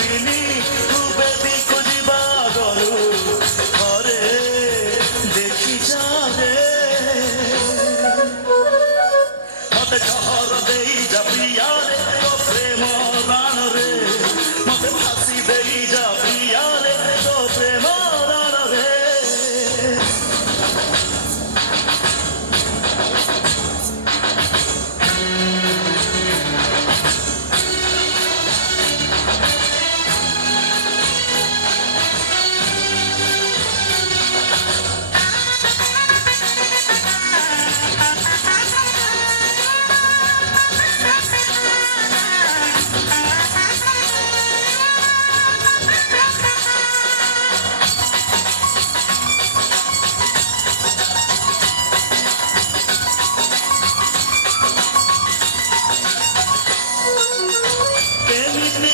ପାଇବିନି ତୁ ବେବି ଖୋଜିବା ଗଲୁ ଘରେ ଦେଖିଛ ରେ ମତେ ଜହର ଦେଇ ଯା ପ୍ରିୟାରେ ତୋ ପ୍ରେମ ରାଣରେ ମତେ ଫାଶୀ ଦେଇ ଯା ପ୍ରିୟାରେ ତୋ ପ୍ରେମ ରାଣରେ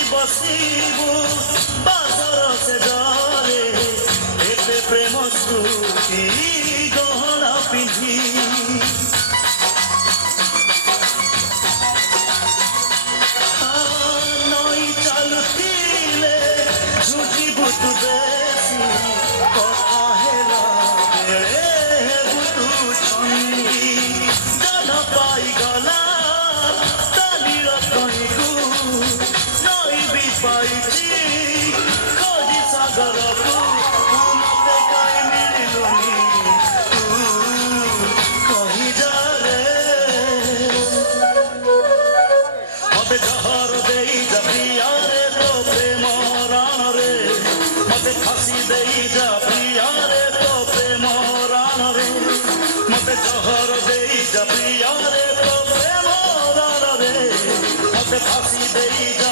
ବସିବୁ ବାସର ସେ ଡରେ ଏତେ ପ୍ରେମ ସ୍ମୃତି ଗହଣା ପିନ୍ଧି ନଈ ଚାଲୁଥିଲେ ଝୁଠିବୁ ତୁ ବେଶୀ କଥା ହେଲା ବେଳେ ବୁଟୁ ଛନ୍ଦି ଜନ ପାଇଗଲା ତାଲିର କଣିକୁ ପାଇଛି ଖୋଜି ସାଗରକୁ ମତେ କାଇଁ ମିଳିଲୁନି ତୁ କହିଯା ରେ ମତେ ଜହର ଦେଇ ଯା ପ୍ରିୟାରେ ତୋ ପ୍ରେମ ରାଣରେ ମତେ ଫାଶୀ ଦେଇ ଯା ପ୍ରିୟାରେ ତୋ ପ୍ରେମ ରାଣରେ ମତେ ଜହର ଦେଇ ଯା ପ୍ରିୟାରେ ତୋ ପ୍ରେମ ରାଣରେ ମତେ ଫାଶୀ ଦେଇ ଯା